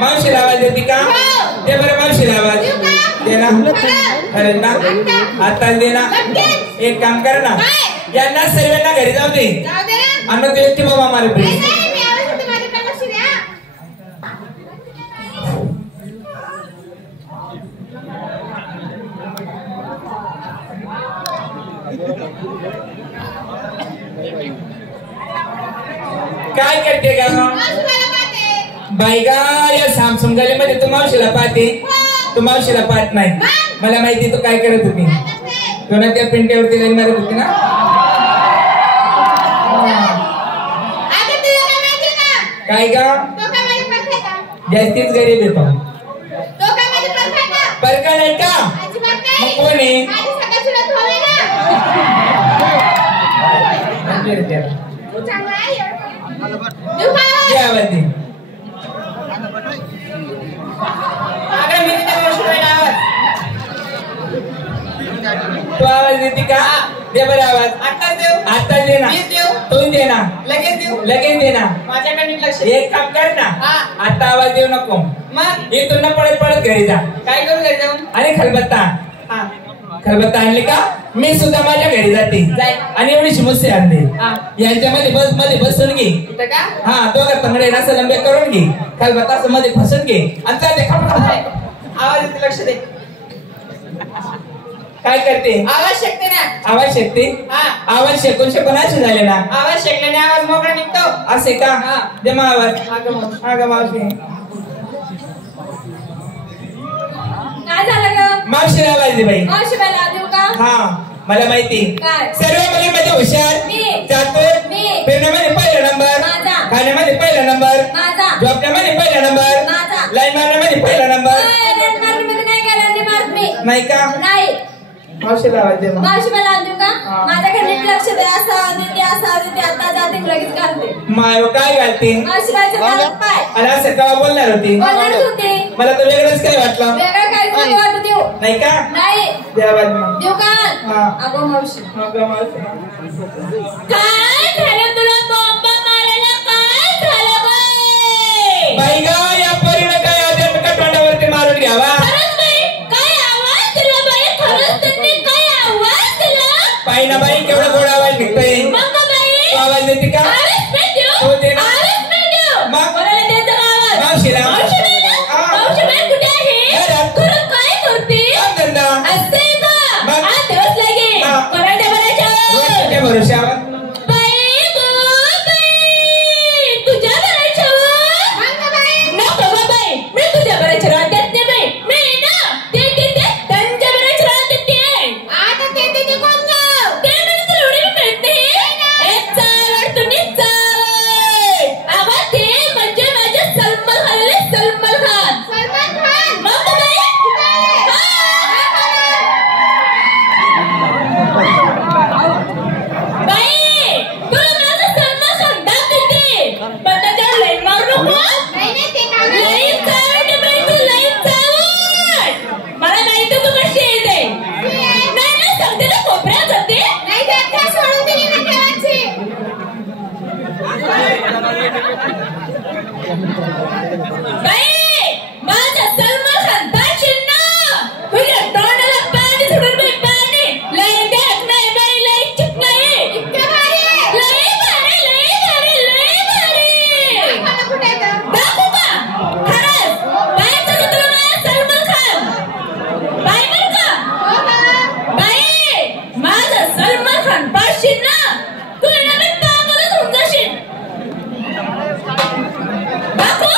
मावशीला आवाज देते का? दे बरं मावशीला आवाज दे ना. अरे ना आता दे ना. एक काम कर ना, यांना सर्वांना घरी जाऊ दे आणि तू एकटी बाबा मारे काय करते का बाई गा? या सामसुम गलीमध्ये तू मावशीला पाहते, तू मावशीला पाहत नाही. मला माहिती तू काय करत होती. तू ना त्या पिंट्यावरती लाईन मारत होती ना. काय गा? जास्तीच गरीब येतो परका नाही का? मग कोण आहे? तू आवाज देते का? दे बरं आवाज. आता दे ना. तू दे ना. लगेच दे ना. एक काम कर ना, आता आवाज देऊ नको. इथून ना पळत पळत घरी जा. काय करू घरी जाऊन? आणि खलबत्ता आणली का? मी सुद्धा माझ्या घरी जाते आणि एवढी शिमस्ती आणते. यांच्यामध्ये बस मध्ये बसून घे. हा दोघं तंगडे ना लंबे करून घे. खलबत्ता असं मध्ये फसून घे आणि चालते. आवाज लक्ष दे. काय करते? आवाज शेकते ना. आवाज शेकते? आवाज शेकून असे झाले ना. आवाज शेकल्याने आवाज मोकळा निघतो. असे का? दे मग आवाज. अगं मावशी काय झालं ग? मावशीला आवाज दे बाई. मावशीला देऊ का? हा मला माहिती. सर्व मुलीमध्ये हुशार, चातुर, फिरण्यामध्ये पहिला नंबर, खाण्यामध्ये पहिला नंबर, झोपण्यामध्ये पहिला नंबर, लाईन मारण्यामध्ये पहिला नंबर. नाही का? नाही. मावशीला आवाज दे. मावशीला देऊ का? माझ्याकडे नीट लक्ष दे. असं देते आता जाते लगेच घालते. माय काय घालते? मावशीला पाय. आणि असं का बोलणार होती? बोलणारच होते. मला तर वेगळंच काय वाटलं. वेगळं काय वाटू देऊ? नाही का? नाही. दे आवाज मग. देऊ का? अगो मावशी. काय झालं तुला? बॉम्बा मारायला काय झालं बाई? बाई गा या पोरीने काय आधी तोंडावरती मारून घ्यावा. पाहिना बाई केवढा गोड आवाज निघतोय. आवाज देते का? हो दे ना. मग मावशीला कुठे आहे? काय करते? भरोशावर तुझ्या नको ग बाई. मी तुझ्या बऱ्याच राहतात नाही बाई. मी ना त्यांच्या बऱ्याच राहते. आता ते कोण गाव? ते म्हणजे तुला एवढी मिळत नाही. चाल तुम्ही चाल. अगं ते म्हणजे माझे सलमान खान. मग बाई बाई तुला माझं सलमान खान दाखवते. पण त्याच्यावर लाईन मारू नको. लाईन चावट बाई. तू लाईन चावट. मला माहिती तू कशी येते. नाही सांगते ना कोपऱ्यात जाते. सोडून दिली ना ठेवायची. बाई माझा सलमान खान दाखशील ना. तुझ्या तोंडाला पाणी सुटून बाई पाणी. लई देख नाही बाई. लई चिप नाही. लई भारी. दाखवू का? खरंच बाईचं तर तुला माझा सलमान खान. बाई बर का? बाई माझा सलमान खान पाहशील ना तू येणार पागलच होऊन जाशील. दाखव.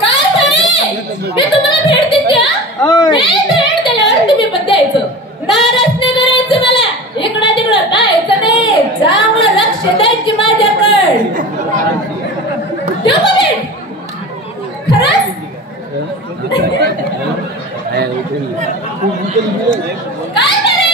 काय झाले? मी तुम्हाला भेट देते हा? मी भेट दिल्यावर तुम्ही पण द्यायचं. नाराज नाही करायचं मला. इकडं तिकडं जायचं नाही. चांगलं लक्ष द्यायची माझ्याकडे. देऊ का भेट? खरंच? काय झाले?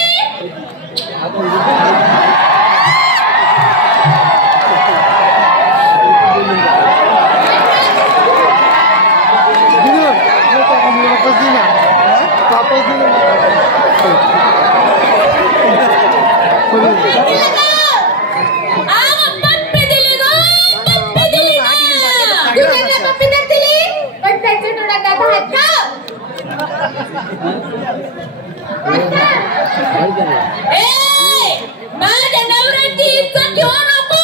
माझ्या नवऱ्याची इज्जत घेऊ नको.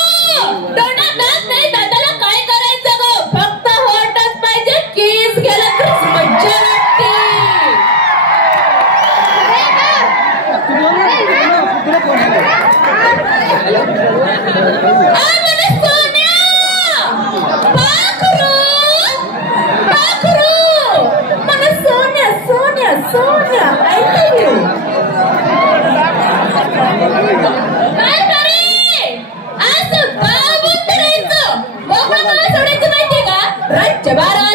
तोंडात दात नाही, दादाला काय करायचं गो? फक्त होटच पाहिजे. केस गेला तर मज्जा वाटते. सोन्या I love you. काय करे? असं का बोलत राहायचं? मोकळं मला सोडायचं माहितीये का? राज्यभरात